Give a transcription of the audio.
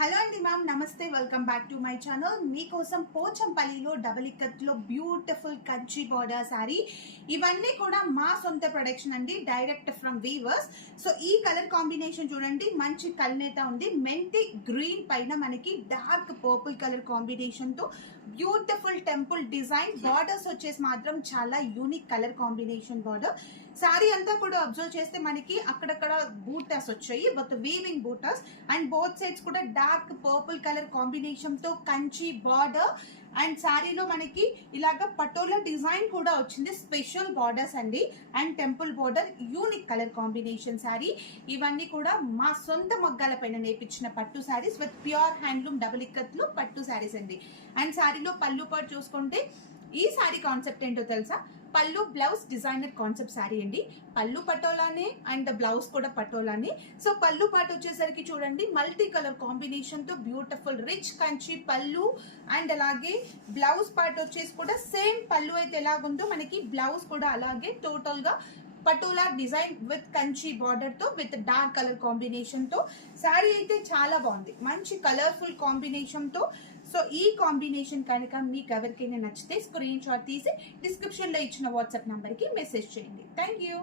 Hello అండి ma'am, నమస్తే. Welcome back to my channel. మీకోసం పోచంపల్లిలో డబుల్ ఇక్కత్లో బ్యూటిఫుల్ కంచి బార్డర్ శారీ. ఇవన్నీ కూడా మా సొంత ప్రొడక్షన్ అండి, డైరెక్ట్ ఫ్రమ్ వీవర్స్. సో ఈ కలర్ కాంబినేషన్ చూడండి, మంచి కల్నేత ఉంది. మెంతి గ్రీన్ పైన మనకి డార్క్ పర్పుల్ కలర్ కాంబినేషన్తో బ్యూటిఫుల్ టెంపుల్ డిజైన్. బార్డర్స్ వచ్చేసి మాత్రం చాలా unique colour combination border. Sari అంతా కూడా అబ్జర్వ్ చేస్తే మనకి అక్కడక్కడ బూటాస్ వచ్చాయి, బట్ వీవింగ్ బూటాస్. అండ్ బోత్ సైడ్స్ కూడా డార్క్ పర్పుల్ కలర్ కాంబినేషన్ తో కంచి బార్డర్. అండ్ శారీలో మనకి ఇలాగ పటోలా డిజైన్ కూడా వచ్చింది, స్పెషల్ బార్డర్స్ అండి. And temple border, unique colour combination sari. ఇవన్నీ కూడా మా సొంత మగ్గాల పైన నేర్పించిన పట్టు saris with pure handloom double ఇక్కత్లో పట్టు శారీస్ అండి. అండ్ శారీలో పళ్ళు పాటు చూసుకుంటే ఈ శారీ కాన్సెప్ట్ ఏంటో తెలుసా? పళ్ళు బ్లౌజ్ డిజైనర్ కాన్సెప్ట్ శారీ అండి. పళ్ళు పటోలానే అండ్ బ్లౌజ్ కూడా పటోలానే. సో పళ్ళు పాటు వచ్చేసరికి చూడండి, మల్టీ కలర్ కాంబినేషన్ తో బ్యూటిఫుల్ రిచ్ కంచి పళ్ళు. అండ్ అలాగే బ్లౌజ్ పార్ట్ వచ్చేసి కూడా సేమ్ పళ్ళు అయితే ఎలాగుందో మనకి బ్లౌజ్ కూడా అలాగే టోటల్ గా patola design with Kanchi border తో విత్ డార్క్ కలర్ కాంబినేషన్ తో శారీ అయితే చాలా బాగుంది, మంచి కలర్ఫుల్ కాంబినేషన్ తో. సో ఈ కాంబినేషన్ కనుక మీకు ఎవరికైనా నచ్చితే స్క్రీన్ షాట్ తీసి డిస్క్రిప్షన్ లో ఇచ్చిన వాట్సాప్ నంబర్ కి మెసేజ్ చేయండి. Thank you.